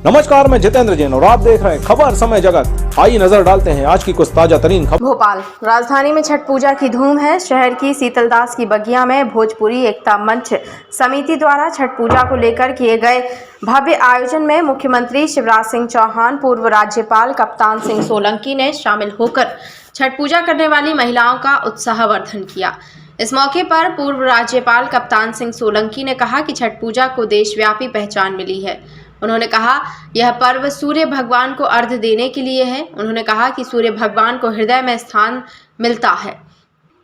नमस्कार, मैं जितेंद्र जैन और आप देख रहे हैं खबर समय जगत। आइए नजर डालते हैं आज की कुछ ताजा तरीन खबर। भोपाल राजधानी में छठ पूजा की धूम है। शहर की शीतलदास की बगिया में भोजपुरी एकता मंच समिति द्वारा छठ पूजा को लेकर किए गए भव्य आयोजन में मुख्यमंत्री शिवराज सिंह चौहान, पूर्व राज्यपाल कप्तान सिंह सोलंकी ने शामिल होकर छठ पूजा करने वाली महिलाओं का उत्साहवर्धन किया। इस मौके पर पूर्व राज्यपाल कप्तान सिंह सोलंकी ने कहा कि छठ पूजा को देशव्यापी पहचान मिली है। उन्होंने कहा यह पर्व सूर्य भगवान को अर्घ्य देने के लिए है। उन्होंने कहा कि सूर्य भगवान को हृदय में स्थान मिलता है।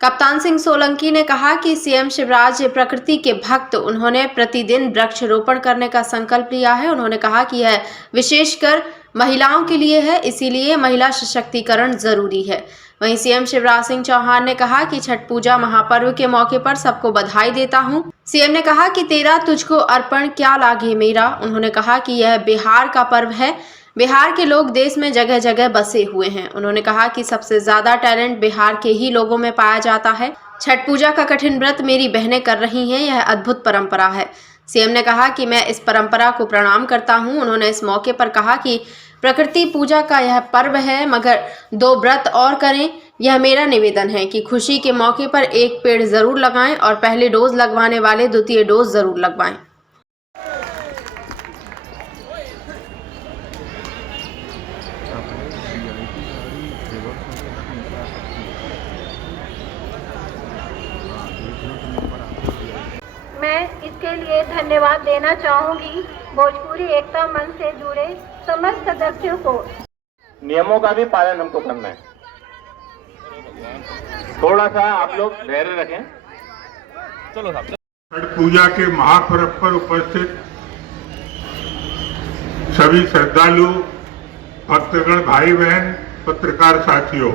कप्तान सिंह सोलंकी ने कहा कि सीएम शिवराज प्रकृति के भक्त, उन्होंने प्रतिदिन वृक्षारोपण करने का संकल्प लिया है। उन्होंने कहा कि यह विशेषकर महिलाओं के लिए है, इसीलिए महिला सशक्तिकरण जरूरी है। वहीं सीएम शिवराज सिंह चौहान ने कहा कि छठ पूजा महापर्व के मौके पर सबको बधाई देता हूं। सीएम ने कहा कि तेरा तुझको अर्पण क्या लागे मेरा। उन्होंने कहा कि यह बिहार का पर्व है। बिहार के लोग देश में जगह जगह बसे हुए हैं। उन्होंने कहा कि सबसे ज्यादा टैलेंट बिहार के ही लोगों में पाया जाता है। छठ पूजा का कठिन व्रत मेरी बहनें कर रही हैं, यह अद्भुत परंपरा है। सीएम ने कहा कि मैं इस परंपरा को प्रणाम करता हूं। उन्होंने इस मौके पर कहा कि प्रकृति पूजा का यह पर्व है, मगर 2 व्रत और करें। यह मेरा निवेदन है कि खुशी के मौके पर 1 पेड़ जरूर लगाएं और पहले डोज लगवाने वाले द्वितीय डोज जरूर लगवाएं। मैं इसके लिए धन्यवाद देना चाहूंगी भोजपुरी एकता मंच से जुड़े समस्त सदस्यों को। नियमों का भी पालन हमको करना है। थोड़ा सा आप लोग धैर्य रखें। चलो साहब। छठ पूजा के महापर्व पर उपस्थित सभी श्रद्धालु, भक्तगण, भाई बहन, पत्रकार साथियों,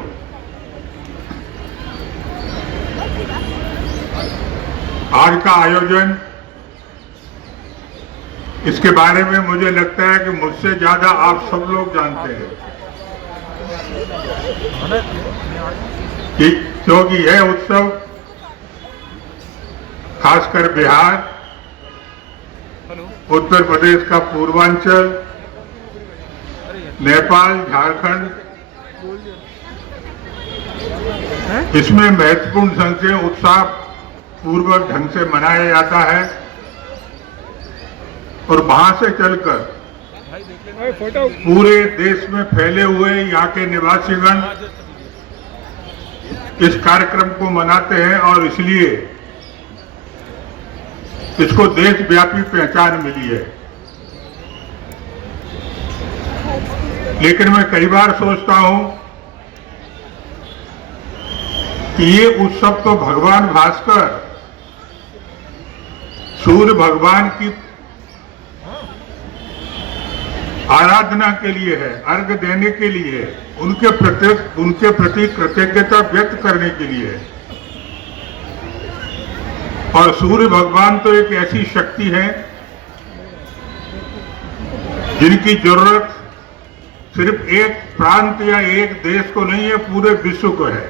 आज का आयोजन, इसके बारे में मुझे लगता है कि मुझसे ज्यादा आप सब लोग जानते हैं कि क्योंकि यह उत्सव खासकर बिहार, उत्तर प्रदेश का पूर्वांचल, नेपाल, झारखंड, इसमें महत्वपूर्ण ढंग से उत्साह पूर्वक ढंग से मनाया जाता है और वहां से चलकर पूरे देश में फैले हुए यहाँ के निवासीगण इस कार्यक्रम को मनाते हैं और इसलिए इसको देशव्यापी पहचान मिली है। लेकिन मैं कई बार सोचता हूं कि ये उत्सव तो भगवान भास्कर, सूर्य भगवान की आराधना के लिए है, अर्घ देने के लिए है, उनके प्रति कृतज्ञता व्यक्त करने के लिए है। और सूर्य भगवान तो एक ऐसी शक्ति है जिनकी जरूरत सिर्फ एक प्रांत या एक देश को नहीं है, पूरे विश्व को है।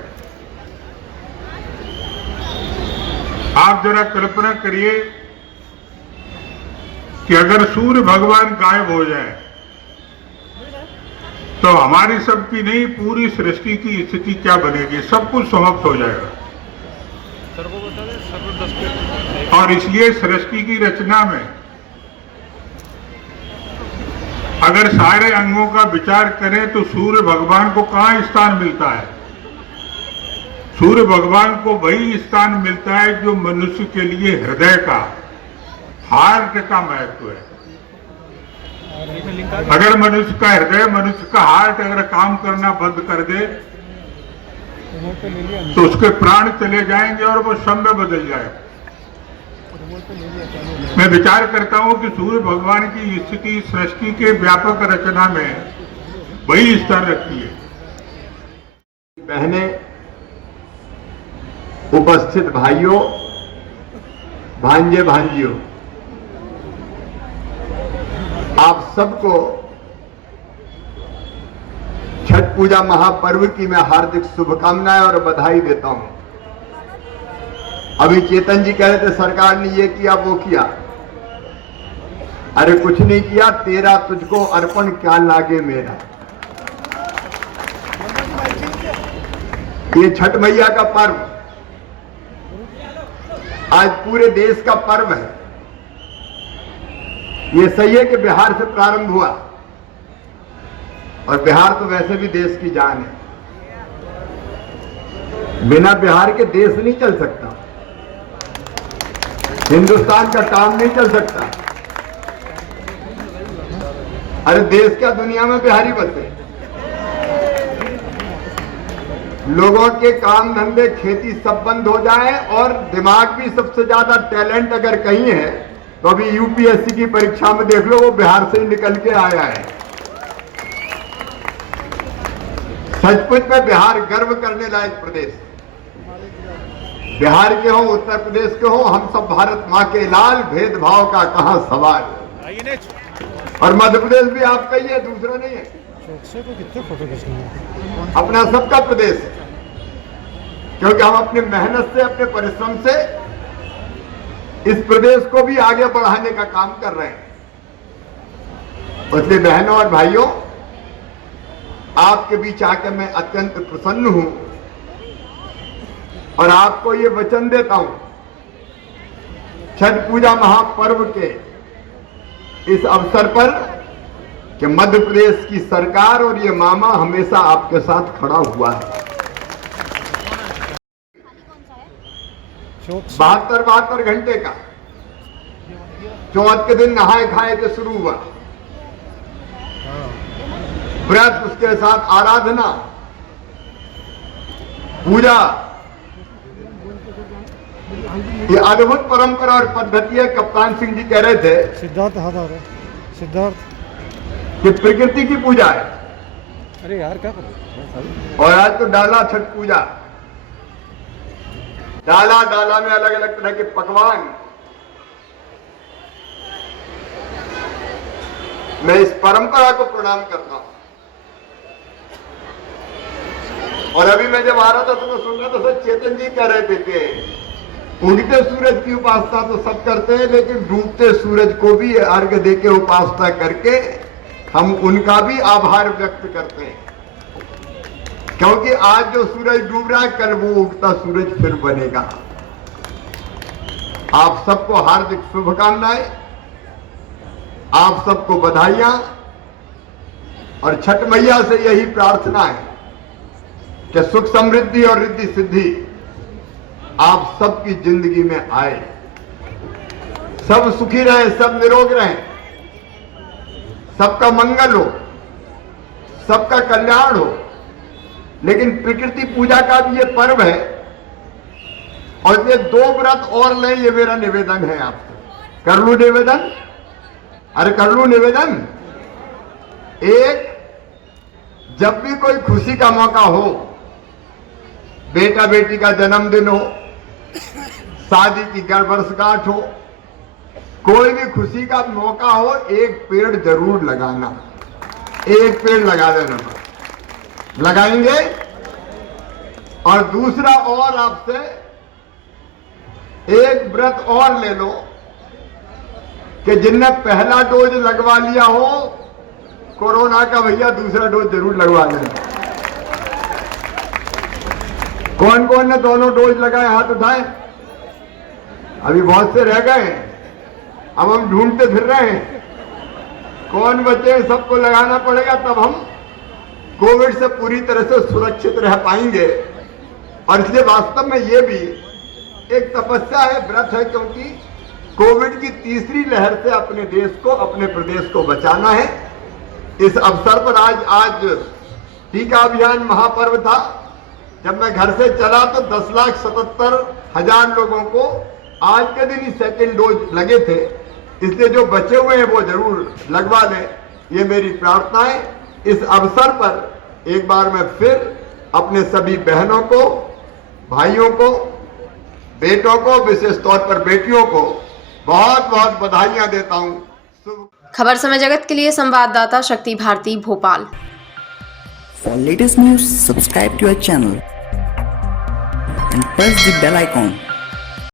आप जरा कल्पना करिए कि अगर सूर्य भगवान गायब हो जाए तो हमारी सबकी नहीं, पूरी सृष्टि की स्थिति क्या बनेगी? सब कुछ समाप्त हो जाएगा। और इसलिए सृष्टि की रचना में अगर सारे अंगों का विचार करें तो सूर्य भगवान को कहां स्थान मिलता है? सूर्य भगवान को वही स्थान मिलता है जो मनुष्य के लिए हृदय का, हार्ट का महत्व है। अगर मनुष्य का हृदय, मनुष्य का हार्ट अगर काम करना बंद कर दे तो उसके प्राण चले जाएंगे और वो शव में बदल जाएगा। मैं विचार करता हूं कि सूर्य भगवान की स्थिति सृष्टि के व्यापक रचना में वही स्थान रखती है। बहनें, उपस्थित भाइयों, भांजे भांजियों, आप सबको छठ पूजा महापर्व की मैं हार्दिक शुभकामनाएं और बधाई देता हूं। अभी चेतन जी कह रहे थे सरकार ने ये किया वो किया, अरे कुछ नहीं किया, तेरा तुझको अर्पण क्या लागे मेरा। ये छठ मैया का पर्व आज पूरे देश का पर्व है। ये सही है कि बिहार से प्रारंभ हुआ, और बिहार तो वैसे भी देश की जान है। बिना बिहार के देश नहीं चल सकता, हिंदुस्तान का काम नहीं चल सकता। अरे देश क्या, दुनिया में बिहारी बसे। लोगों के काम धंधे खेती सब बंद हो जाए, और दिमाग भी सबसे ज्यादा टैलेंट अगर कहीं है तो अभी यूपीएससी की परीक्षा में देख लो, वो बिहार से ही निकल के आया है। सचमुच में बिहार गर्व करने लायक प्रदेश। बिहार के हो, उत्तर प्रदेश के हो, हम सब भारत माँ के लाल, भेदभाव का कहां सवाल। और मध्य प्रदेश भी आपका ही है, दूसरा नहीं है। अपना सबका प्रदेश है, क्योंकि हम अपनी मेहनत से, अपने परिश्रम से इस प्रदेश को भी आगे बढ़ाने का काम कर रहे हैं। इसलिए बहनों और भाइयों, आपके बीच आकर मैं अत्यंत प्रसन्न हूं, और आपको ये वचन देता हूं, छठ पूजा महापर्व के इस अवसर पर, कि मध्य प्रदेश की सरकार और ये मामा हमेशा आपके साथ खड़ा हुआ है। 72 घंटे का चौथ के दिन नहाए खाए के शुरू हुआ व्रत, उसके साथ आराधना, पूजा। ये अद्भुत परंपरा और पद्धति है। कप्तान सिंह जी कह रहे थे, सिद्धार्थ, कि प्रकृति की पूजा है। अरे यार क्या कर रहे हो? और आज तो डाला छठ पूजा, डाला डाला में अलग अलग तरह के पकवान। मैं इस परंपरा को प्रणाम करता हूं। और अभी मैं जब आ रहा था तो मैं सुन रहा था, सर चेतन जी कह रहे थे, उगते सूरज की उपासना तो सब करते हैं, लेकिन डूबते सूरज को भी अर्घ्य देके उपासना करके हम उनका भी आभार व्यक्त करते हैं। क्योंकि आज जो सूरज डूब रहा है, कल वो उगता सूरज फिर बनेगा। आप सबको हार्दिक शुभकामनाएं, आप सबको बधाइयां, और छठ मैया से यही प्रार्थना है कि सुख समृद्धि और रिद्धि सिद्धि आप सबकी जिंदगी में आए। सब सुखी रहे, सब निरोग रहे, सबका मंगल हो, सबका कल्याण हो। लेकिन प्रकृति पूजा का भी ये पर्व है, और ये 2 व्रत और लें, ये मेरा निवेदन है आपसे। कर लूं निवेदन? अरे कर लूं निवेदन? एक, जब भी कोई खुशी का मौका हो, बेटा बेटी का जन्मदिन हो, शादी की वर्षगांठ हो, कोई भी खुशी का मौका हो, एक पेड़ जरूर लगाना। एक पेड़ लगा देना, लगाएंगे। और दूसरा, और आपसे एक व्रत और ले लो, कि जिनने पहला डोज लगवा लिया हो कोरोना का, भैया दूसरा डोज जरूर लगवा लेना। कौन कौन ने दोनों डोज लगाए, हाथ उठाए। अभी बहुत से रह गए, अब हम ढूंढते फिर रहे हैं कौन बचे। सबको लगाना पड़ेगा, तब हम कोविड से पूरी तरह से सुरक्षित रह पाएंगे। और इसलिए वास्तव में ये भी एक तपस्या है, व्रत है, क्योंकि कोविड की तीसरी लहर से अपने देश को, अपने प्रदेश को बचाना है। इस अवसर पर आज टीका अभियान महापर्व था। जब मैं घर से चला तो 10,77,000 लोगों को आज के दिन ही सेकेंड डोज लगे थे। इसलिए जो बचे हुए हैं वो जरूर लगवा लें, ये मेरी प्रार्थना है। इस अवसर पर एक बार मैं फिर अपने सभी बहनों को, भाइयों को, बेटों को, विशेष तौर पर बेटियों को बहुत बहुत बधाइयां देता हूं। खबर समय जगत के लिए संवाददाता शक्ति Bharti, Bhopal. For latest news, subscribe to our channel and press the bell icon.